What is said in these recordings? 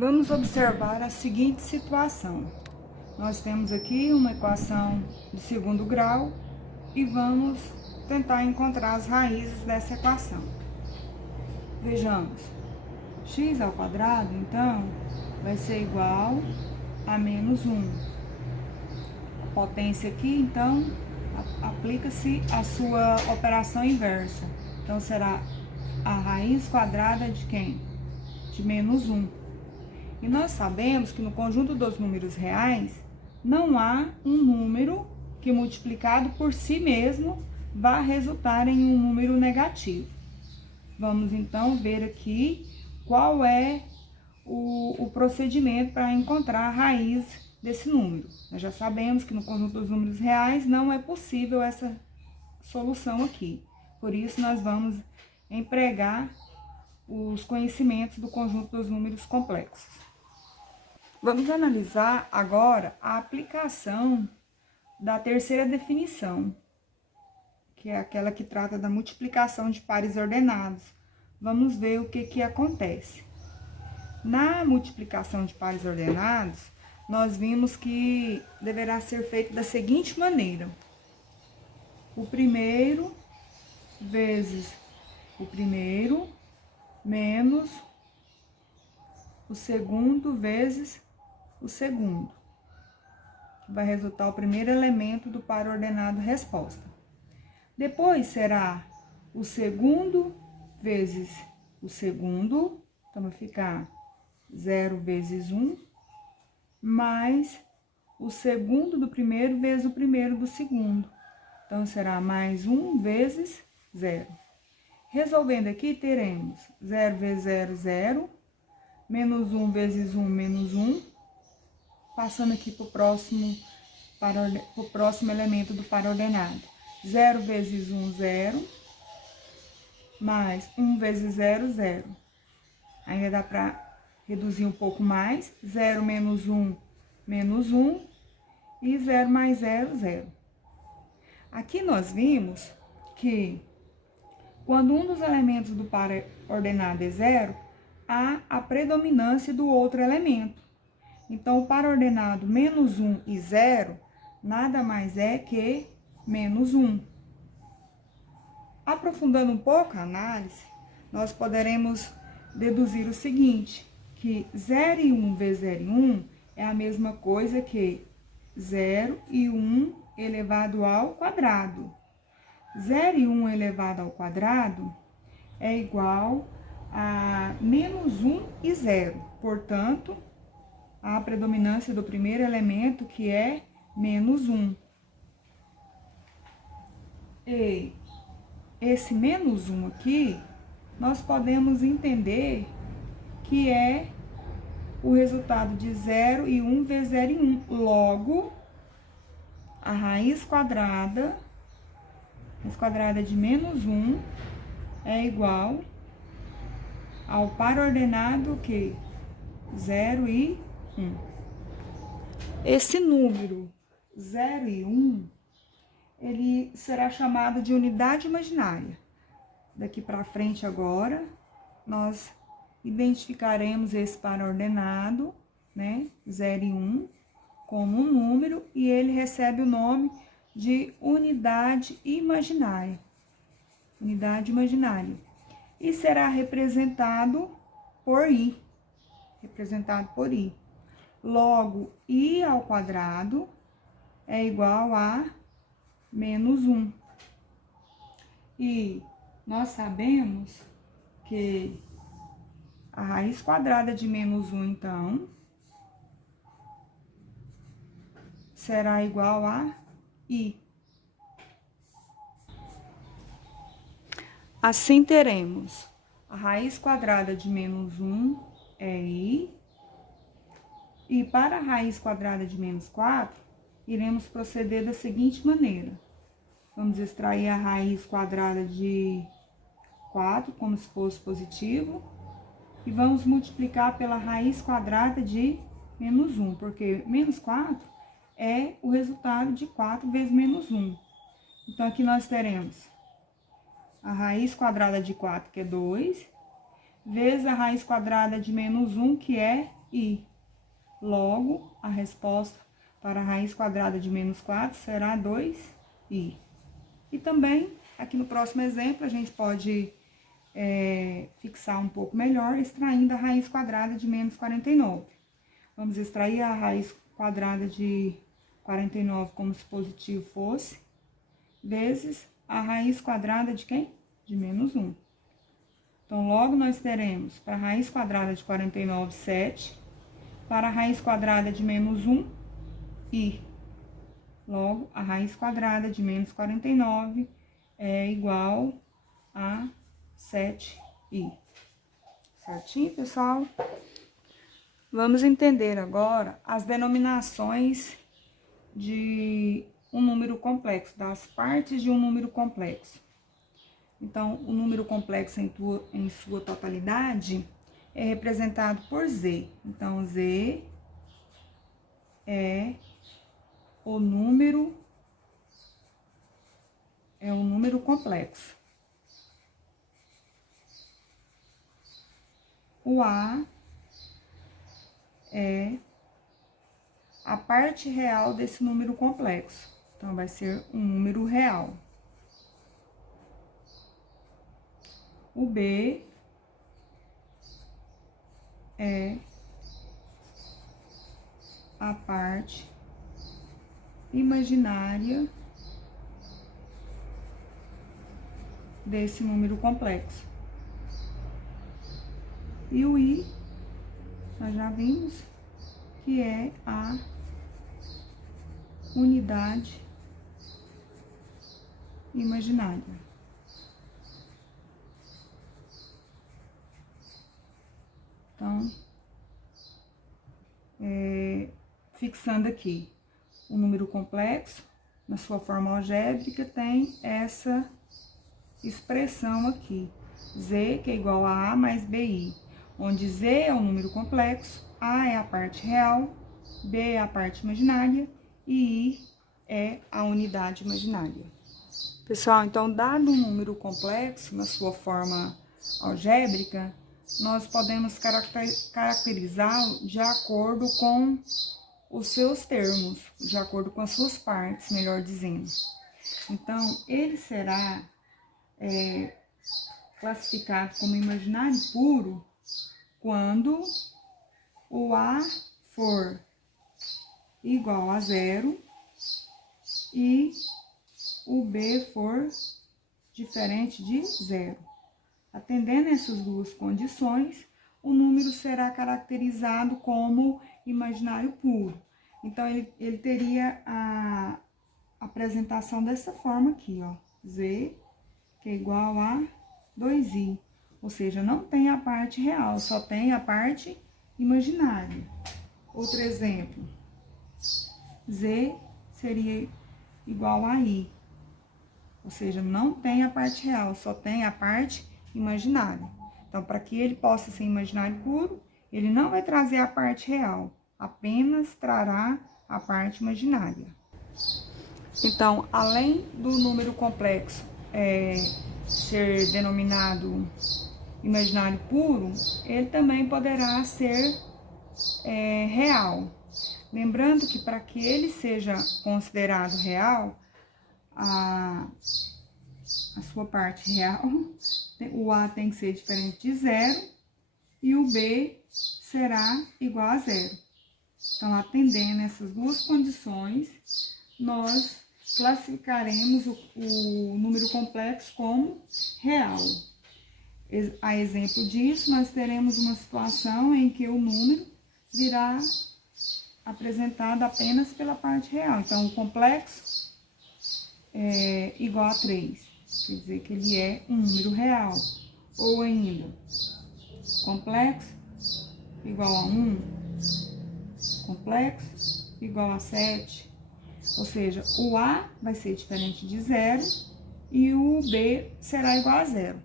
Vamos observar a seguinte situação. Nós temos aqui uma equação de segundo grau e vamos tentar encontrar as raízes dessa equação. Vejamos, x ao quadrado, então, vai ser igual a menos 1. A potência aqui, então, aplica-se a sua operação inversa. Então, será a raiz quadrada de quem? De menos 1. E nós sabemos que no conjunto dos números reais, não há um número que multiplicado por si mesmo vá resultar em um número negativo. Vamos então ver aqui qual é o procedimento para encontrar a raiz desse número. Nós já sabemos que no conjunto dos números reais não é possível essa solução aqui. Por isso, nós vamos empregar os conhecimentos do conjunto dos números complexos. Vamos analisar agora a aplicação da terceira definição, que é aquela que trata da multiplicação de pares ordenados. Vamos ver o que acontece. Na multiplicação de pares ordenados, nós vimos que deverá ser feito da seguinte maneira: o primeiro vezes o primeiro menos o segundo vezes o segundo. Vai resultar o primeiro elemento do par ordenado resposta. Depois será o segundo vezes o segundo, então vai ficar 0 vezes 1, mais o segundo do primeiro vezes o primeiro do segundo. Então, será mais 1 vezes 0. Resolvendo aqui, teremos 0 vezes 0, 0, menos 1 vezes 1, menos 1. Passando aqui para o próximo elemento do par ordenado. 0 vezes 1, 0, mais 1 vezes 0, 0. Ainda dá para reduzir um pouco mais. 0 menos 1, menos 1. E 0 mais 0, 0. Aqui nós vimos que quando um dos elementos do par ordenado é 0, há a predominância do outro elemento. Então, o par ordenado menos 1 e 0, nada mais é que menos 1. Aprofundando um pouco a análise, nós poderemos deduzir o seguinte, que 0 e 1 vezes 0 e 1 é a mesma coisa que 0 e 1 elevado ao quadrado. 0 e 1 elevado ao quadrado é igual a menos 1 e 0. Portanto, a predominância do primeiro elemento, que é menos 1. E esse menos 1 aqui, nós podemos entender que é o resultado de 0 e 1 vezes 0 e 1. Logo, a raiz quadrada de menos 1 é igual ao par ordenado que 0 e 1. Esse número 0 e 1, ele será chamado de unidade imaginária. Daqui para frente agora, nós identificaremos esse par ordenado, né, 0 e 1, como um número, e ele recebe o nome de unidade imaginária. Unidade imaginária. E será representado por i. Logo, i ao quadrado é igual a menos 1. E nós sabemos que a raiz quadrada de menos 1, então, será igual a i. Assim, teremos a raiz quadrada de menos 1 é i. E para a raiz quadrada de menos 4, iremos proceder da seguinte maneira. Vamos extrair a raiz quadrada de 4, como se fosse positivo, e vamos multiplicar pela raiz quadrada de menos 1, porque menos 4 é o resultado de 4 vezes menos 1. Então, aqui nós teremos a raiz quadrada de 4, que é 2, vezes a raiz quadrada de menos 1, que é i. Logo, a resposta para a raiz quadrada de menos 4 será 2i. E também, aqui no próximo exemplo, a gente pode fixar um pouco melhor, extraindo a raiz quadrada de menos 49. Vamos extrair a raiz quadrada de 49 como se positivo fosse, vezes a raiz quadrada de quem? De menos 1. Então, logo nós teremos para a raiz quadrada de 49, 7. Para a raiz quadrada de menos 1, i. Logo, a raiz quadrada de menos 49 é igual a 7i. Certinho, pessoal? Vamos entender agora as denominações de um número complexo, das partes de um número complexo. Então, o número complexo em sua totalidade é representado por z. Então, z é o número complexo. O a é a parte real desse número complexo. Então, vai ser um número real. O b é a parte imaginária desse número complexo. E o i, nós já vimos que é a unidade imaginária. Então, fixando aqui, o número complexo, na sua forma algébrica, tem essa expressão aqui, z, que é igual a mais bi, onde z é o número complexo, a é a parte real, b é a parte imaginária e i é a unidade imaginária. Pessoal, então, dado um número complexo, na sua forma algébrica, nós podemos caracterizá-lo de acordo com os seus termos, de acordo com as suas partes, melhor dizendo. Então, ele será classificado como imaginário puro quando o a for igual a 0 e o b for diferente de 0. Atendendo essas duas condições, o número será caracterizado como imaginário puro. Então, ele teria a apresentação dessa forma aqui, ó. Z, que é igual a 2i. Ou seja, não tem a parte real, só tem a parte imaginária. Outro exemplo. Z seria igual a i. Ou seja, não tem a parte real, só tem a parte imaginária. Então, para que ele possa ser imaginário puro, ele não vai trazer a parte real, apenas trará a parte imaginária. Então, além do número complexo ser denominado imaginário puro, ele também poderá ser real. Lembrando que para que ele seja considerado real, a sua parte real, o a tem que ser diferente de 0 e o b será igual a 0. Então, atendendo essas duas condições, nós classificaremos o número complexo como real. A exemplo disso, nós teremos uma situação em que o número virá apresentado apenas pela parte real. Então, o complexo é igual a 3. Quer dizer que ele é um número real. Ou ainda, complexo igual a 1, complexo igual a 7. Ou seja, o a vai ser diferente de 0 e o b será igual a 0.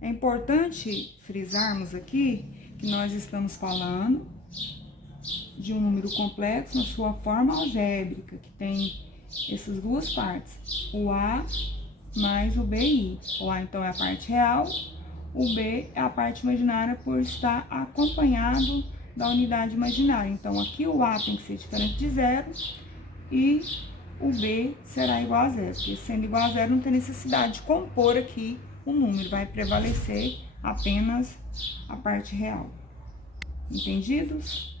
É importante frisarmos aqui que nós estamos falando de um número complexo na sua forma algébrica, que tem essas duas partes, o a mais o bi. O a, então, é a parte real, o b é a parte imaginária por estar acompanhado da unidade imaginária. Então, aqui o A tem que ser diferente de 0 e o B será igual a 0, porque sendo igual a 0 não tem necessidade de compor aqui o número, vai prevalecer apenas a parte real. Entendidos?